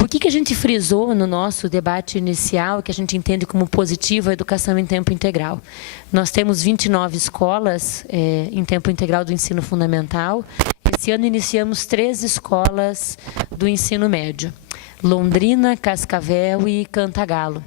Por que a gente frisou no nosso debate inicial, que a gente entende como positivo, a educação em tempo integral? Nós temos 29 escolas em tempo integral do ensino fundamental. Esse ano iniciamos 3 escolas do ensino médio: Londrina, Cascavel e Cantagalo,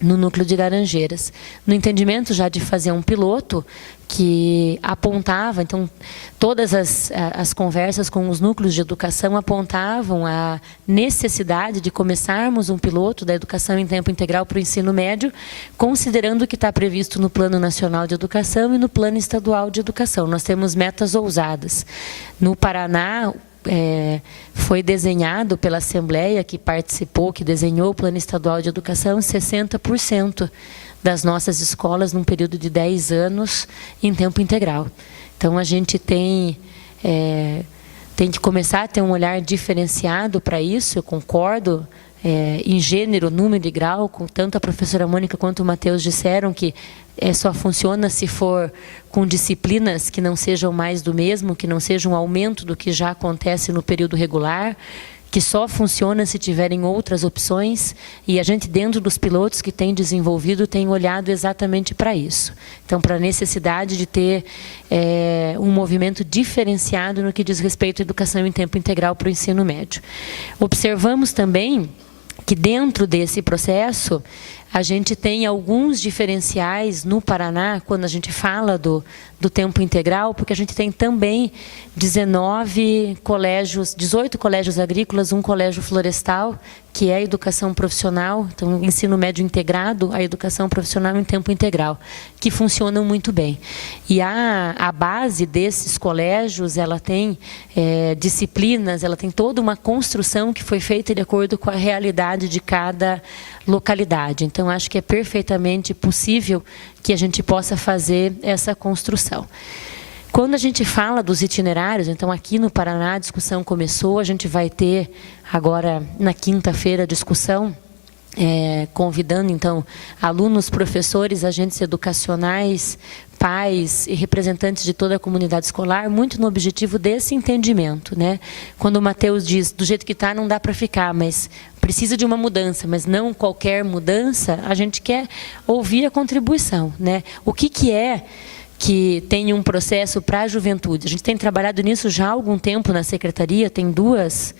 no núcleo de Laranjeiras. No entendimento já de fazer um piloto que apontava, então, todas as conversas com os núcleos de educação apontavam a necessidade de começarmos um piloto da educação em tempo integral para o ensino médio, considerando o que está previsto no Plano Nacional de Educação e no Plano Estadual de Educação. Nós temos metas ousadas. No Paraná, foi desenhado pela Assembleia que participou, que desenhou o Plano Estadual de Educação, 60% das nossas escolas num período de 10 anos em tempo integral. Então, a gente tem que começar a ter um olhar diferenciado para isso. Eu concordo em gênero, número e grau, com tanto a professora Mônica quanto o Matheus disseram que só funciona se for com disciplinas que não sejam mais do mesmo, que não sejam um aumento do que já acontece no período regular, que só funciona se tiverem outras opções, e a gente, dentro dos pilotos que tem desenvolvido, tem olhado exatamente para isso. Então, para a necessidade de ter um movimento diferenciado no que diz respeito à educação em tempo integral para o ensino médio. Observamos também que dentro desse processo a gente tem alguns diferenciais no Paraná, quando a gente fala do tempo integral, porque a gente tem também 18 colégios agrícolas, um colégio florestal, que é a educação profissional, então ensino médio integrado, a educação profissional em tempo integral, que funcionam muito bem. E a base desses colégios, ela tem disciplinas, ela tem toda uma construção que foi feita de acordo com a realidade de cada localidade. Então, acho que é perfeitamente possível que a gente possa fazer essa construção. Quando a gente fala dos itinerários, então aqui no Paraná a discussão começou, a gente vai ter agora na quinta-feira a discussão, convidando então alunos, professores, agentes educacionais, pais e representantes de toda a comunidade escolar, muito no objetivo desse entendimento, né? Quando o Matheus diz, do jeito que está não dá para ficar, mas precisa de uma mudança, mas não qualquer mudança, a gente quer ouvir a contribuição, né? O que é que tem um processo para a juventude? A gente tem trabalhado nisso já há algum tempo na secretaria, tem 2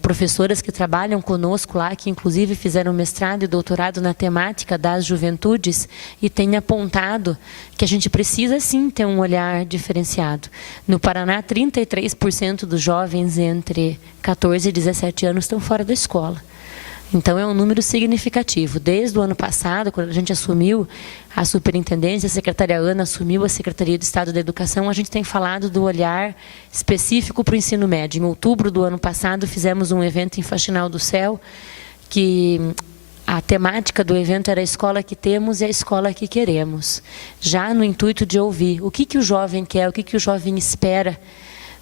professoras que trabalham conosco lá, que inclusive fizeram mestrado e doutorado na temática das juventudes, e têm apontado que a gente precisa sim ter um olhar diferenciado. No Paraná, 33% dos jovens entre 14 e 17 anos estão fora da escola. Então, é um número significativo. Desde o ano passado, quando a gente assumiu a superintendência, a secretária Ana assumiu a Secretaria de Estado da Educação, a gente tem falado do olhar específico para o ensino médio. Em outubro do ano passado, fizemos um evento em Faxinal do Céu, que a temática do evento era a escola que temos e a escola que queremos. Já no intuito de ouvir o que o jovem quer, o que o jovem espera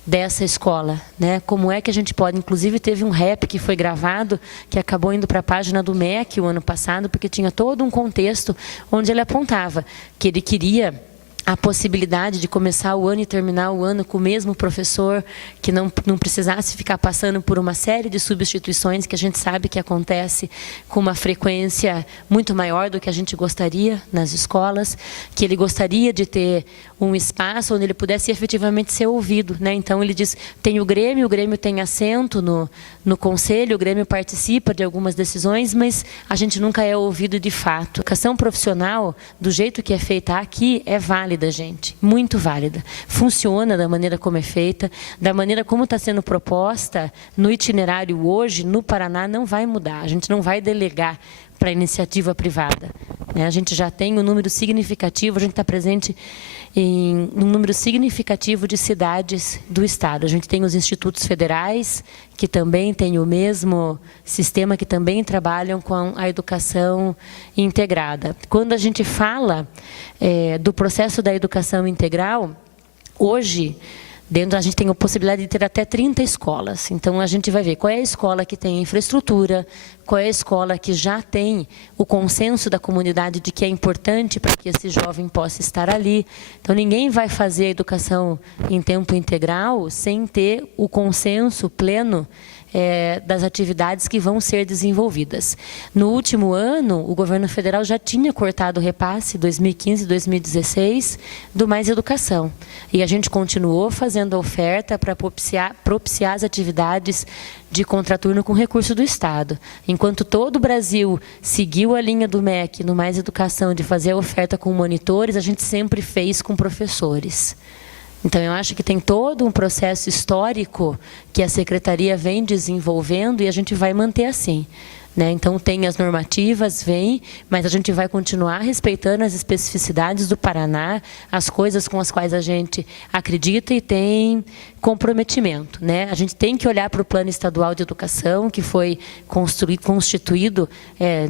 dessa escola, né? Como é que a gente pode, inclusive teve um rap que foi gravado, que acabou indo para a página do MEC o ano passado, porque tinha todo um contexto onde ele apontava que ele queria a possibilidade de começar o ano e terminar o ano com o mesmo professor, que não precisasse ficar passando por uma série de substituições que a gente sabe que acontece com uma frequência muito maior do que a gente gostaria nas escolas, que ele gostaria de ter um espaço onde ele pudesse efetivamente ser ouvido, né? Então, ele diz, tem o Grêmio tem assento no conselho, o Grêmio participa de algumas decisões, mas a gente nunca é ouvido de fato. A educação profissional, do jeito que é feita aqui, é válida, gente, muito válida. Funciona da maneira como é feita, da maneira como está sendo proposta no itinerário hoje, no Paraná, não vai mudar. A gente não vai delegar para a iniciativa privada, né? A gente já tem um número significativo, a gente está presente em um número significativo de cidades do Estado. A gente tem os institutos federais, que também têm o mesmo sistema, que também trabalham com a educação integrada. Quando a gente fala do processo da educação integral, hoje, a gente tem a possibilidade de ter até 30 escolas. Então, a gente vai ver qual é a escola que tem infraestrutura, qual é a escola que já tem o consenso da comunidade de que é importante para que esse jovem possa estar ali. Então, ninguém vai fazer a educação em tempo integral sem ter o consenso pleno das atividades que vão ser desenvolvidas. No último ano, o governo federal já tinha cortado o repasse, 2015 e 2016, do Mais Educação. E a gente continuou fazendo a oferta para propiciar as atividades de contraturno com recurso do Estado. Enquanto todo o Brasil seguiu a linha do MEC no Mais Educação de fazer a oferta com monitores, a gente sempre fez com professores. Então, eu acho que tem todo um processo histórico que a Secretaria vem desenvolvendo e a gente vai manter assim. Então, tem as normativas, mas a gente vai continuar respeitando as especificidades do Paraná, as coisas com as quais a gente acredita e tem comprometimento. A gente tem que olhar para o Plano Estadual de Educação, que foi constituído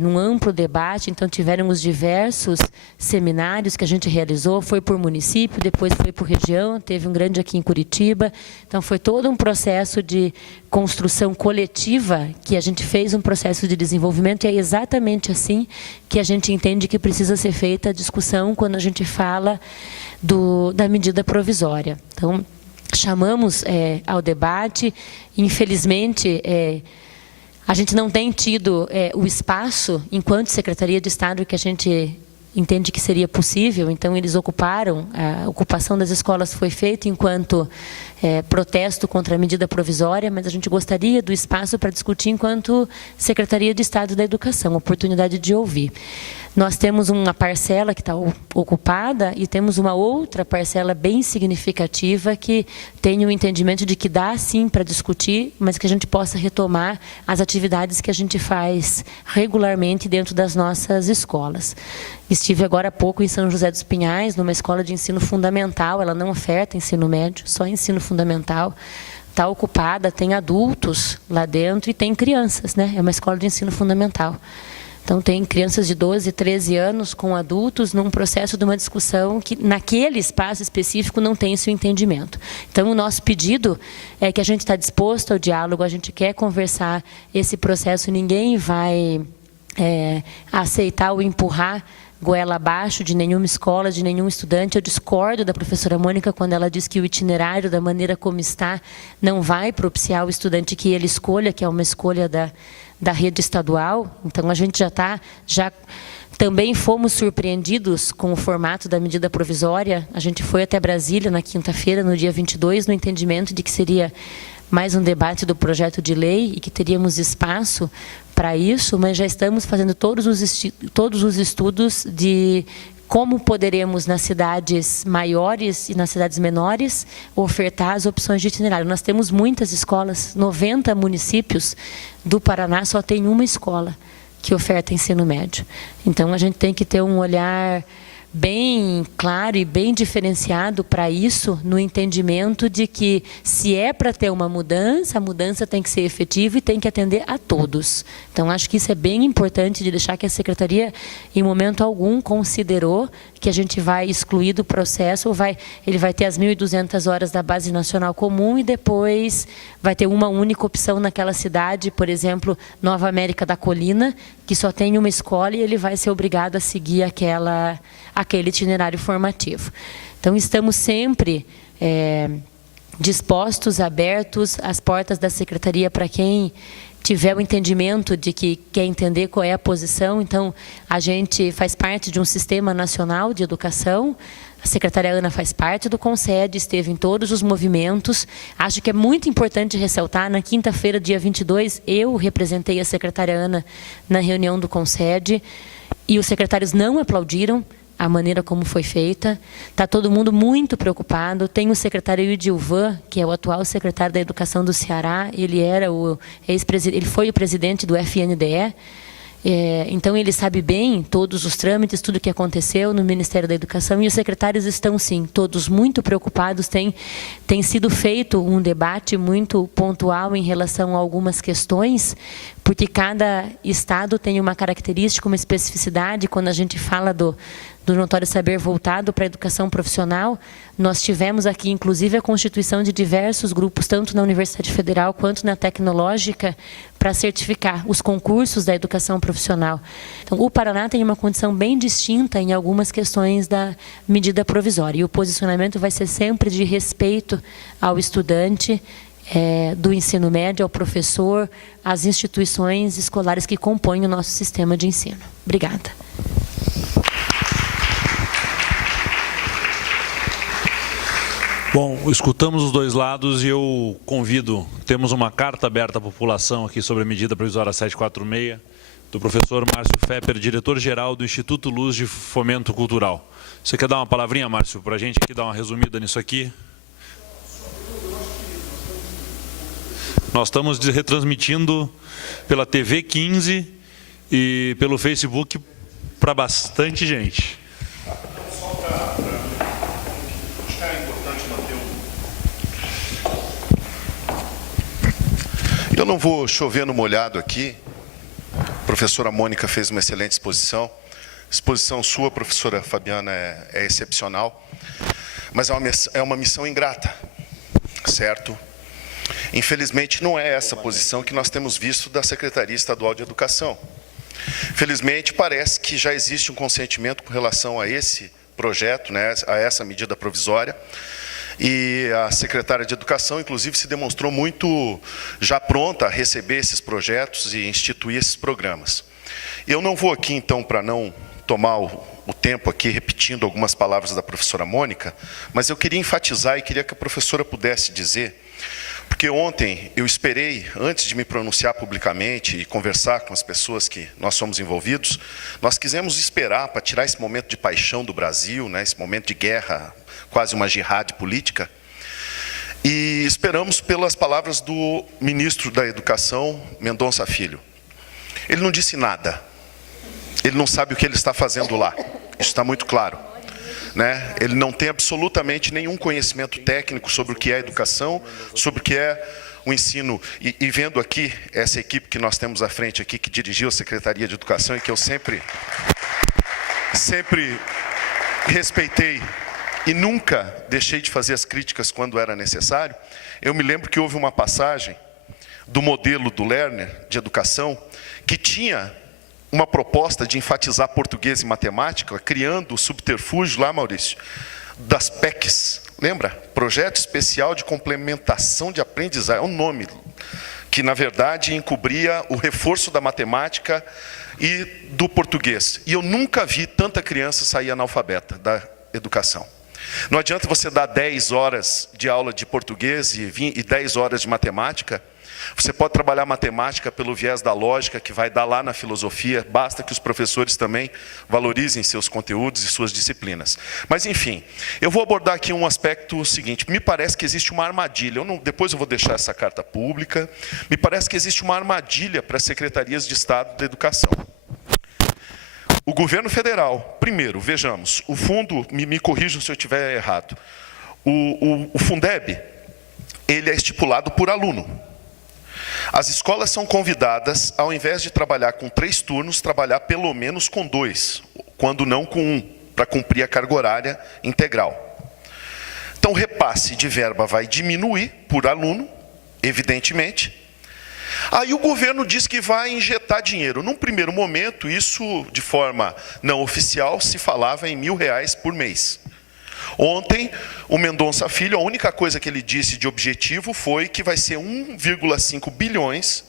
num amplo debate, então tivemos diversos seminários que a gente realizou, foi por município, depois foi por região, teve um grande aqui em Curitiba, então foi todo um processo de construção coletiva que a gente fez um processo de desenvolvimento e é exatamente assim que a gente entende que precisa ser feita a discussão quando a gente fala da medida provisória. Então, chamamos ao debate, infelizmente, a gente não tem tido o espaço, enquanto Secretaria de Estado, que a gente entende que seria possível, então eles ocuparam, a ocupação das escolas foi feita enquanto protesto contra a medida provisória, mas a gente gostaria do espaço para discutir enquanto Secretaria de Estado da Educação, oportunidade de ouvir. Nós temos uma parcela que está ocupada e temos uma outra parcela bem significativa que tem o entendimento de que dá sim para discutir, mas que a gente possa retomar as atividades que a gente faz regularmente dentro das nossas escolas. Estive agora há pouco em São José dos Pinhais, numa escola de ensino fundamental, ela não oferta ensino médio, só ensino fundamental. Está ocupada, tem adultos lá dentro e tem crianças, é uma escola de ensino fundamental. Então, tem crianças de 12, 13 anos com adultos num processo de uma discussão que, naquele espaço específico, não tem esse entendimento. Então, o nosso pedido é que a gente está disposto ao diálogo, a gente quer conversar esse processo, ninguém vai aceitar ou empurrar goela abaixo de nenhuma escola, de nenhum estudante. Eu discordo da professora Mônica quando ela diz que o itinerário, da maneira como está, não vai propiciar o estudante que ele escolha, que é uma escolha da rede estadual. Então, a gente já também fomos surpreendidos com o formato da medida provisória. A gente foi até Brasília na quinta-feira, no dia 22, no entendimento de que seria mais um debate do projeto de lei e que teríamos espaço para isso, mas já estamos fazendo todos os estudos de como poderemos, nas cidades maiores e nas cidades menores, ofertar as opções de itinerário. Nós temos muitas escolas, 90 municípios do Paraná só tem uma escola que oferta ensino médio. Então, a gente tem que ter um olhar bem claro e bem diferenciado para isso, no entendimento de que, se é para ter uma mudança, a mudança tem que ser efetiva e tem que atender a todos. Então, acho que isso é bem importante de deixar que a Secretaria, em momento algum, considerou que a gente vai excluir do processo, ele vai ter as 1.200 horas da Base Nacional Comum e depois vai ter uma única opção naquela cidade, por exemplo, Nova América da Colina, que só tem uma escola e ele vai ser obrigado a seguir aquele itinerário formativo. Então, estamos sempre dispostos, abertos, as portas da Secretaria para quem tiver o entendimento de que quer entender qual é a posição. Então, a gente faz parte de um sistema nacional de educação. A secretária Ana faz parte do CONSED, esteve em todos os movimentos. Acho que é muito importante ressaltar, na quinta-feira, dia 22, eu representei a secretária Ana na reunião do CONSED e os secretários não aplaudiram a maneira como foi feita. Está todo mundo muito preocupado. Tem o secretário Idilvan, que é o atual secretário da Educação do Ceará, ele foi o presidente do FNDE, então ele sabe bem todos os trâmites, tudo o que aconteceu no Ministério da Educação, e os secretários estão, sim, todos muito preocupados. Tem sido feito um debate muito pontual em relação a algumas questões, porque cada estado tem uma característica, uma especificidade. Quando a gente fala do notório saber voltado para a educação profissional, nós tivemos aqui, inclusive, a constituição de diversos grupos, tanto na Universidade Federal quanto na Tecnológica, para certificar os concursos da educação profissional. Então, o Paraná tem uma condição bem distinta em algumas questões da medida provisória, e o posicionamento vai ser sempre de respeito ao estudante, do ensino médio, ao professor, às instituições escolares que compõem o nosso sistema de ensino. Obrigada. Bom, escutamos os dois lados e eu convido, temos uma carta aberta à população aqui sobre a medida provisória 746, do professor Márcio Fepper, diretor-geral do Instituto Luz de Fomento Cultural. Você quer dar uma palavrinha, Márcio, para a gente aqui, dar uma resumida nisso aqui? Nós estamos retransmitindo pela TV 15 e pelo Facebook para bastante gente. Eu não vou chover no molhado aqui. A professora Mônica fez uma excelente exposição. A exposição sua, professora Fabiana, é excepcional. Mas é uma missão ingrata, certo? Infelizmente, não é essa posição que nós temos visto da Secretaria Estadual de Educação. Felizmente, parece que já existe um consentimento com relação a esse projeto, né, a essa medida provisória. E a secretária de Educação, inclusive, se demonstrou muito já pronta a receber esses projetos e instituir esses programas. Eu não vou aqui, então, para não tomar o tempo aqui repetindo algumas palavras da professora Mônica, mas eu queria enfatizar e queria que a professora pudesse dizer, porque ontem eu esperei, antes de me pronunciar publicamente e conversar com as pessoas que nós somos envolvidos, nós quisemos esperar para tirar esse momento de paixão do Brasil, né, esse momento de guerra, quase uma jihad política, e esperamos pelas palavras do ministro da Educação, Mendonça Filho. Ele não disse nada, ele não sabe o que ele está fazendo lá, isso está muito claro. Né? Ele não tem absolutamente nenhum conhecimento técnico sobre o que é educação, sobre o que é o ensino. E vendo aqui essa equipe que nós temos à frente aqui, que dirigiu a Secretaria de Educação e que eu sempre respeitei e nunca deixei de fazer as críticas quando era necessário, eu me lembro que houve uma passagem do modelo do Lerner de educação que tinha uma proposta de enfatizar português e matemática, criando o subterfúgio lá, Maurício, das PECs. Lembra? Projeto Especial de Complementação de Aprendizagem. É um nome que, na verdade, encobria o reforço da matemática e do português. E eu nunca vi tanta criança sair analfabeta da educação. Não adianta você dar 10 horas de aula de português e 10 horas de matemática. Você pode trabalhar matemática pelo viés da lógica, que vai dar lá na filosofia, basta que os professores também valorizem seus conteúdos e suas disciplinas. Mas, enfim, eu vou abordar aqui um aspecto seguinte. Me parece que existe uma armadilha, depois eu vou deixar essa carta pública, me parece que existe uma armadilha para as secretarias de Estado da Educação. O governo federal, primeiro, vejamos, o fundo, me corrijam se eu estiver errado, o Fundeb, ele é estipulado por aluno. As escolas são convidadas, ao invés de trabalhar com 3 turnos, trabalhar pelo menos com 2, quando não com 1, para cumprir a carga horária integral. Então, o repasse de verba vai diminuir por aluno, evidentemente. Aí o governo diz que vai injetar dinheiro. Num primeiro momento, isso, de forma não oficial, se falava em R$1.000 por mês. Ontem, o Mendonça Filho, a única coisa que ele disse de objetivo foi que vai ser 1,5 bilhões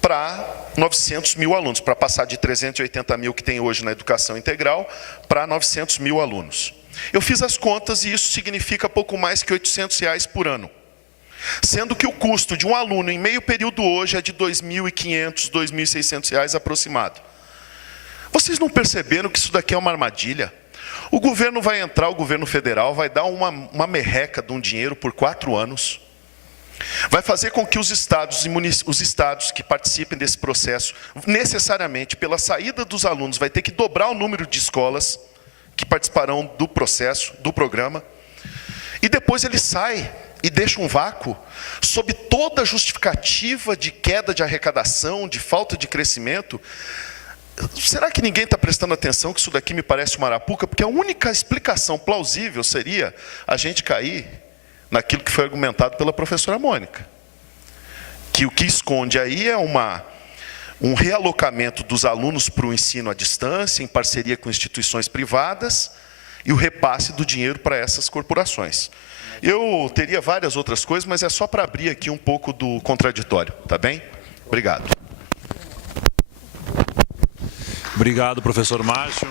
para 900 mil alunos, para passar de 380 mil que tem hoje na educação integral para 900 mil alunos. Eu fiz as contas e isso significa pouco mais que R$800 por ano. Sendo que o custo de um aluno em meio período hoje é de R$2.500, R$2.600 aproximado. Vocês não perceberam que isso daqui é uma armadilha? O governo vai entrar, o governo federal, vai dar uma merreca de um dinheiro por 4 anos. Vai fazer com que os estados que participem desse processo, necessariamente, pela saída dos alunos, vai ter que dobrar o número de escolas que participarão do processo, do programa. E depois ele sai e deixa um vácuo, sob toda a justificativa de queda de arrecadação, de falta de crescimento. Será que ninguém está prestando atenção que isso daqui me parece uma arapuca? Porque a única explicação plausível seria a gente cair naquilo que foi argumentado pela professora Mônica. Que o que esconde aí é um realocamento dos alunos para o ensino à distância, em parceria com instituições privadas, e o repasse do dinheiro para essas corporações. Eu teria várias outras coisas, mas é só para abrir aqui um pouco do contraditório, tá bem? Obrigado. Obrigado, professor Márcio.